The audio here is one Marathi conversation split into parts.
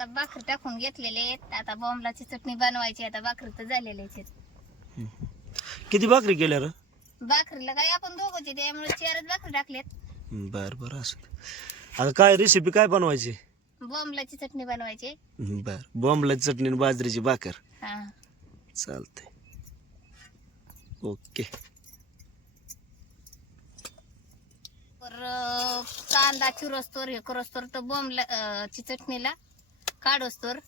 आता भाकरी टाकून घेतलेले आहेत. आता बॉम्बलाची चटणी बनवायची आता भाकरी तर झालेले किती भाकरी केल्या र? भाकरीला काय आपण दोघंच त्यामुळे चारच भाकरी टाकलेत. बर बर असं आता काय रेसिपी काय बनवायची? बॉम्बलाची चटणी बनवायची. बर बॉम्बलाची चटणी आणि बाजरीची भाकर. हा. चालते ओके. तर कांदा चिरोस्तोर हे करोस्तोर तर बॉम्बला ची चटणीला. काढोस्तोर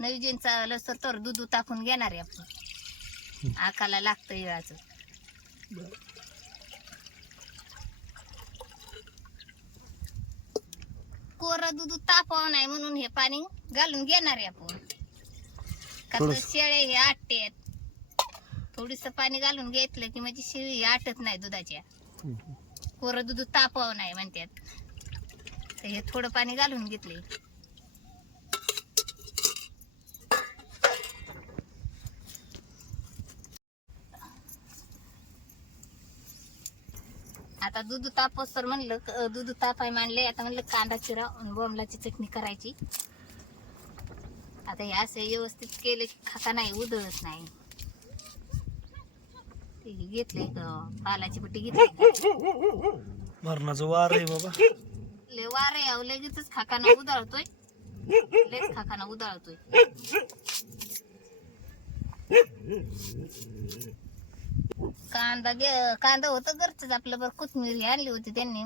नवीन चाललं तर दूध टाकून घेणार आहे आपण. आकाला लागतं इळाचं. कोरं दूध तापावं नाही म्हणून हे पाणी घालून घेणार आहे आपण. का तर. शेळे हे आटत. थोडीस पाणी घालून घेतलं की म्हणजे शेळी आटत नाही दुधाच्या. कोरं दूध तापावं नाही म्हणतात. तर हे थोडं पाणी घालून घेतले आता दूध तापस तर म्हणलं दूध तापाय मांडले. आता म्हणलं कांदा चिरा आणि बोंबलाची चटणी करायची. आता हे असं व्यवस्थित केलं की खाका नाही उधळत नाही. घेतले पालाची पट्टी घेतली. मरणाचं वार आहे बाबा. ले वारे अहो लगेचच खाकाना उधाळतोय. लेच खाकाना उधाळतोय. कांदा गे कांदा होतं घरचंच आपलं बरं कोथमिरी आणली होती त्यांनी.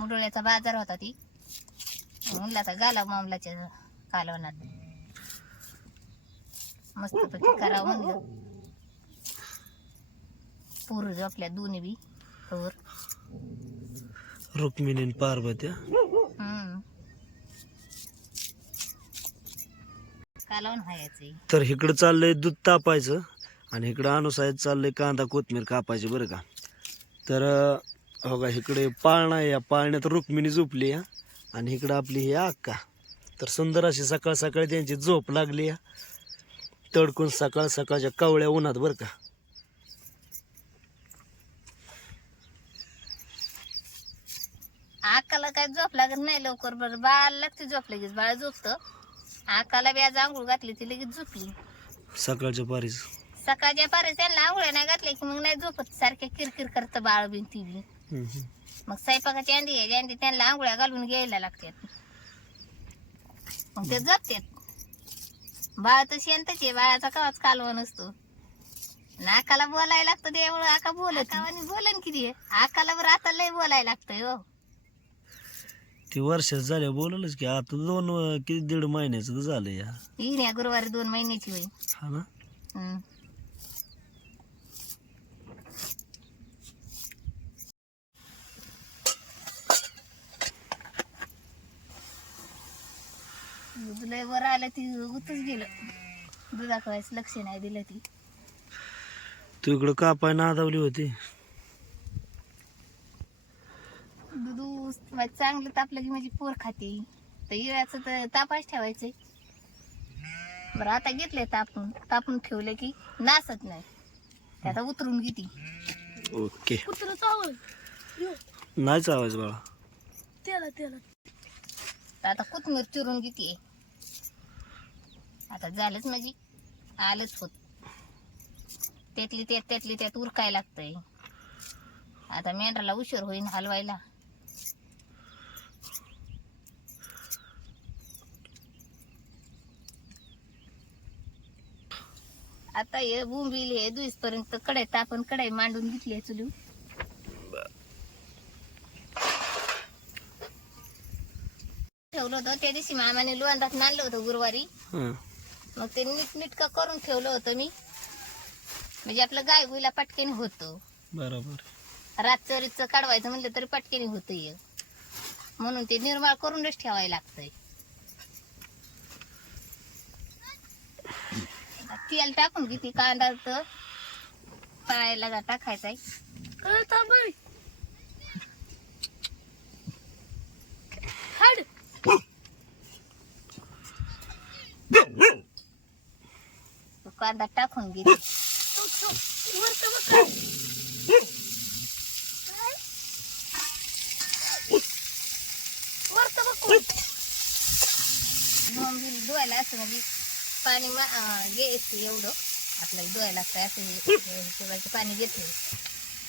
मुडोळ्याचा बाजार होता ती. म्हणलं आता घाला मामलाच्या कालवणात. मस्त पैकी करावं म्हणलं. पूर आपल्या दोन्ही बी कवर रुक्मिणी आणि पार्वत्या. हम्म. कालवण हायचे तर इकडं चाललंय दूध तापायचं. आणि इकडं अनुसाय चाललंय कांदा कोथमीर कापायची बरं का. तर हो का इकडे पाळणा या पाळण्यात रुक्मिणी झोपली या आणि इकडं आपली ही अक्का तर सुंदर अशी सकाळ सकाळी त्यांची झोप लागली या तडकून सकाळ सकाळच्या कवळ्या उन्हात बरं का. आकाला काय झोप लागत नाही लवकर बरं बाळाला लागते झोप लगेच बाळ झोपतं. आकाला बी आज आंघोळ घातली ती लगेच झोपली. सकाळच्या पारीच. सकाळच्या पारे त्यांना आंघोळ्या नाही घातल्या की मग नाही झोपत. सारखे किरकिर करतं बाळ बी ती बी. मग स्वयंपाकाची अंडी आहे अंडी त्यांना आंघोळ्या घालून घ्यायला लागतात. मग ते जपतात बाळ तर शांतच आहे बाळाचा कवाच कालवा नसतो. नाकाला बोलायला लागतं त्यामुळे आका बोलत आणि बोलन किती आकाला बरं आता लय बोलायला लागतंय हो. ती वर्षात झाल्या बोललंच की आता दोन किती दीड महिन्याचं झालं या. येईन या गुरुवारी दोन महिन्याची होईल हा ना? हम्म. दूध लय वर आलं ती उतच गेलं. दुधाकवायच लक्ष नाही दिलं ती. तू इकडं कापाय नादावली होती. दूध ऊस- म्हणजे चांगलं तापलं की माझी पोर खाते. तर इळ्याचं तर तापायच ठेवायचंय. बरं आता घेतलंय तापून. तापून ठेवलं की नासत नाही. ते आता उतरून घेते. ओके. उतरून चावल. नाहीच आवाज बाळा. त्याला त्याला. आता कोथमीर चिरून घेते. आता झालंच माझी आलंच होत. त्यातली त्यात त्यातली त्यात उरकाय लागतंय. आता मेंढराला उशीर होईन हलवायला. आता हे बुंबील हे दुईसपर्यंत कढई तापण कढई मांडून घेतली चुली ठेवलं होतं. त्या दिवशी मामाने लोंडात मानलं होतं गुरुवारी. हं. मग ते नीट नीटका करून ठेवलं होतं मी. म्हणजे आपलं गाय गुईला पटकेने होतं. बरोबर. रातचं रितचं काढवायचं म्हणलं तरी पटकेने होतं हे म्हणून ते निर्माळ करूनच ठेवायला लागतंय. तेल टाकून किती कांदा तर. तळायला का टाकायचा कांदा टाकून घेते धुवायला असं म्हणजे पाणी मा- घ्यायचं एवढं. आपल्याला धुवायला लागतं असं हे- हिशोबाचे पाणी घेतलं.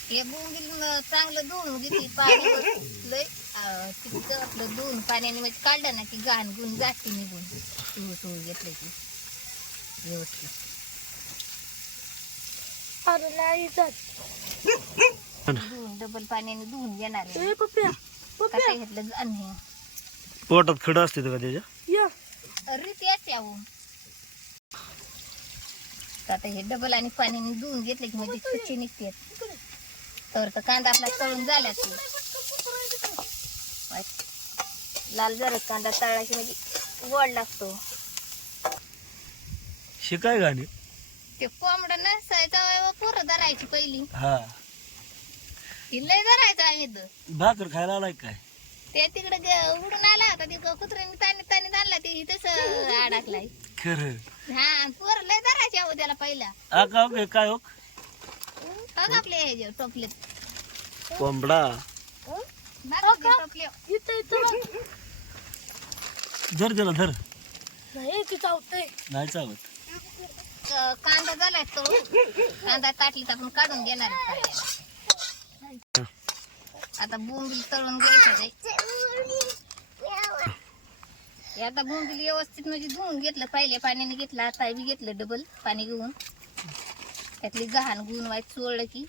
हे बोंबील चांगलं धुवून घेते पाणी लय अं, तिथं आपलं धुवून पाण्याने म्हणजे काढलं ना की घाण गुण जाते निघून. तुळू घेतलं की. व्यवस्थित. डबल पाण्याने धुवून घेणार. कसं घेतलं आणि? पोटात खडं असते का त्याच्या? रीती असते अहो. तर आता हे डबल आणि पाण्याने धुवून घेतले की म्हणजे स्वच्छ निघते. तर कांदा आपला तळून झाला की. लाल जरद कांदा तळला की म्हणजे गोड लागतो. हे काय गाणे? ते कोंबड नसायचा पोरं धरायची पहिली. हा. ती लय धरायचं आम्ही इथं. भाकर खायला आलाय काय? ते तिकडे उडून आला आता ते कुत्र्याने ताने ताने आणला ते तसं अडकलाय. खरं. हा पोर लय धरायचे अहो त्याला पहिला. आ का हो, काय हो? बघ आपले हे जे टोपले कोंबडा. टोपले धर त्याला धर. नाही चावत. अं, कांदा झालाय तो. कांदा ताटली तर आपण काढून घेणार आता बोंबील तळून घ्यायचं आता बोंबील व्यवस्थित म्हणजे धुवून घेतलं पहिले पाण्याने घेतलं आता बी घेतलं डबल पाणी घेऊन. त्यातली गहाण गुण वाईट चोळलं की.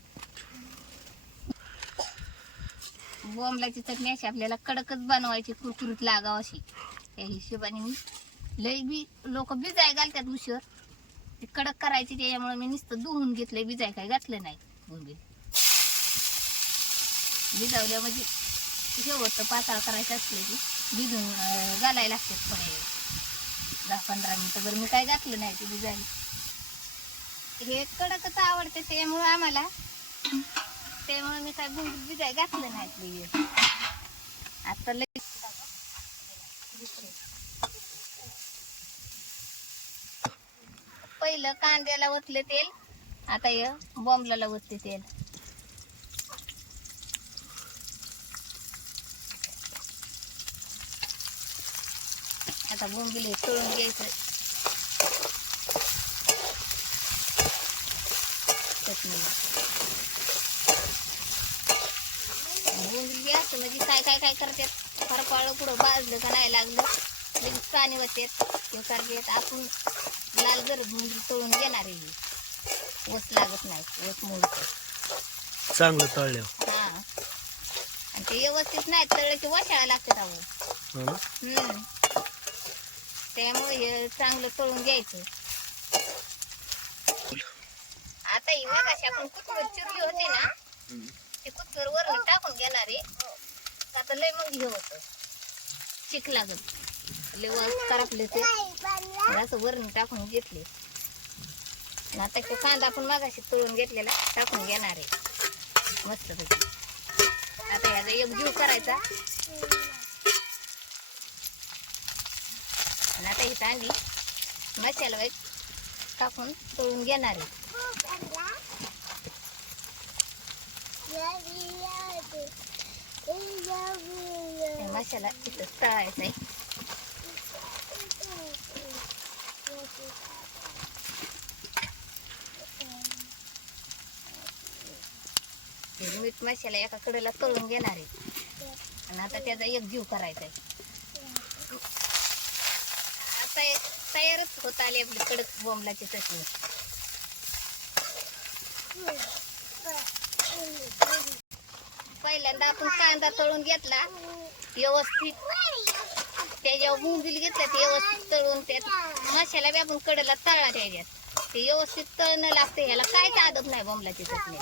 बोंबलाची चटणी अशी आपल्याला कडकच बनवायची कुरकुरीत लागाव अशी. त्या हिशोबाने मी लई बी लोक भिजाय घालतात उशीर. ती कडक करायची त्याच्यामुळे मी नुसतं धुवून घेतलंय भिजाय काय घातलं नाही. बोंबील भिजवल्या म्हणजे शेवटचं पातळ करायचं असलं की भिजून घालायला लागतात थोडे दहा पंधरा मिनिटं बरं मी काय घातलं नाही ते भिजायला. हे कडकच आवडते त्यामुळं आम्हाला त्यामुळे मी काय भिजाय घातलं नाही आता लई पहिलं कांद्याला ओतले तेल आता हे बॉम्बला ओतले तेल. आता बोंबिल तळून घ्यायचं. चटणीला असं असतं म्हणजे काय काय काय करतात? फार पाळं पुढं भाजलं का नाही लागलं लगेच पाणी होते हे करतात आपण लाल जर तळून घेणार आहे. ऊस लागत नाही ऊस मोडतं चांगलं तळल्यावर. हा. आणि ते व्यवस्थित नाही तळलं की वशाळा लागतात अहो. हो? हम्म. त्यामुळे हे चांगलं तळून घ्यायचं. आता ही मग अशी आपण कुकर चिरली होती ना ते कुकर वरून टाकून घेणार आहे. आता लय मग हे होत. चिक लागत. घेतले वर करपले ते. असं वरून टाकून घेतले. आता तो कांदा आपण मागाशी तळून घेतलेला टाकून घेणार आहे. मस्त आता ह्याचा एक जीव करायचा. आणि आता ही आणली मसाला वाईट टाकून तळून घेणार आहे. मसाला इथं तळायचा आहे. मीठ मसाला एका कडेला तळून घेणार आहे. आणि आता त्याचा एक जीव करायचा आहे. आता तयारच होत आली आपली कडक बोंबलाची चटणी. पहिल्यांदा आपण कांदा तळून घेतला व्यवस्थित. त्याच्यावर बोंबील घेतला ते व्यवस्थित तळून त्यात मसाला बी आपण कडेला तळला त्याच्यात ते व्यवस्थित तळणं लागते ह्याला काहीच आदत नाही बोंबलाची चटणी.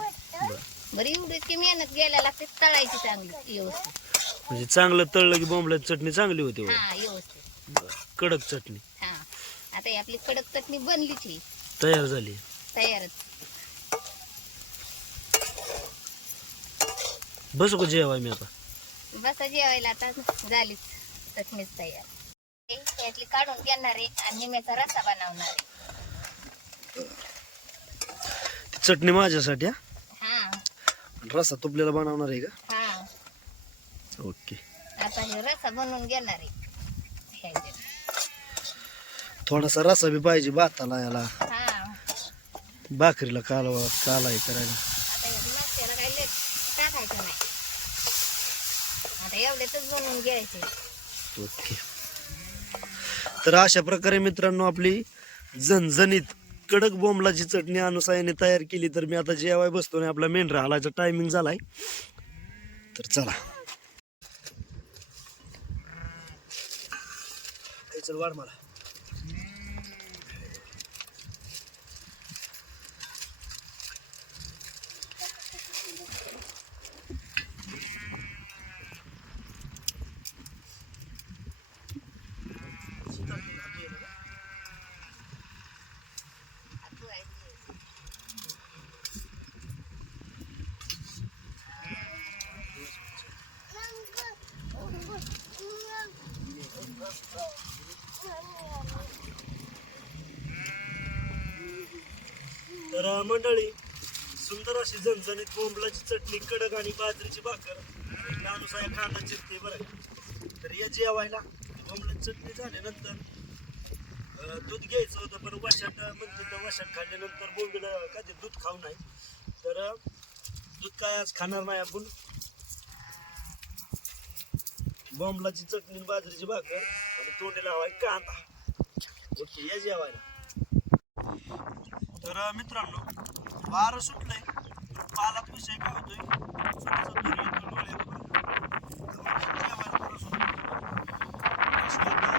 बरं. एवढी की मेहनत घ्यायला लागते तळायची चांगली व्यवस्थित. म्हणजे चांगलं तळलं की बोंबल्याची चटणी चांगली होते हो. हा व्यवस्थित. बरं. कडक चटणी. हा आता ही आपली कडक चटणी बनलीच आहे. तयार झाली. तयारच. बसू का जेवाय मी आता? बसा जेवायला आता झालीच चटणीच तयार. हे यातली काढून घेणार आहे आणि निम्याचा रस्सा बनवणार आहे. ती चटणी माझ्यासाठी हा? आणि रस्सा तुपल्याला बनवणार आहे का? हा. ओके. आता हे रस्सा बनवून घेणार आहे. ह्याच्यात. थोडासा रसा बी पाहिजे भाताला याला. हा. भाकरीला कालवा करायला. आता हे नाश्त्याला काही लेट टाकायचं नाही. आता एवढ्यातच बनवून घ्यायचे. ओके. तर अशा प्रकारे मित्रांनो आपली झणझणीत कडक बोंबलाची चटणी अनुसायाने तयार केली तर मी आता जेवाय बसतो आणि आपला मेंढरा हालायचा टायमिंग झालाय. तर चला. चल वाढ मला. तर मंडळी सुंदर अशी झणझणीत बोंबलाची चटणी कडक आणि बाजरीची भाकर अनुसाया कांदा चिरते बरं तर या जेवायला बोंबलाची चटणी झाल्यानंतर दूध घ्यायचं होतं पण वाशात म्हणते तर खाल्ल्यानंतर बोंबीला काय ते दूध खाऊ नाही तर दूध काय आज खाणार नाही आपण. बोंबलाची चटणी आणि बाजरीची भाकर आणि तोंडी लावाय कांदा. ओके या जेवायला. तर मित्रांनो वारं सुटलंय. पालात विषय काय होतोय थोडासा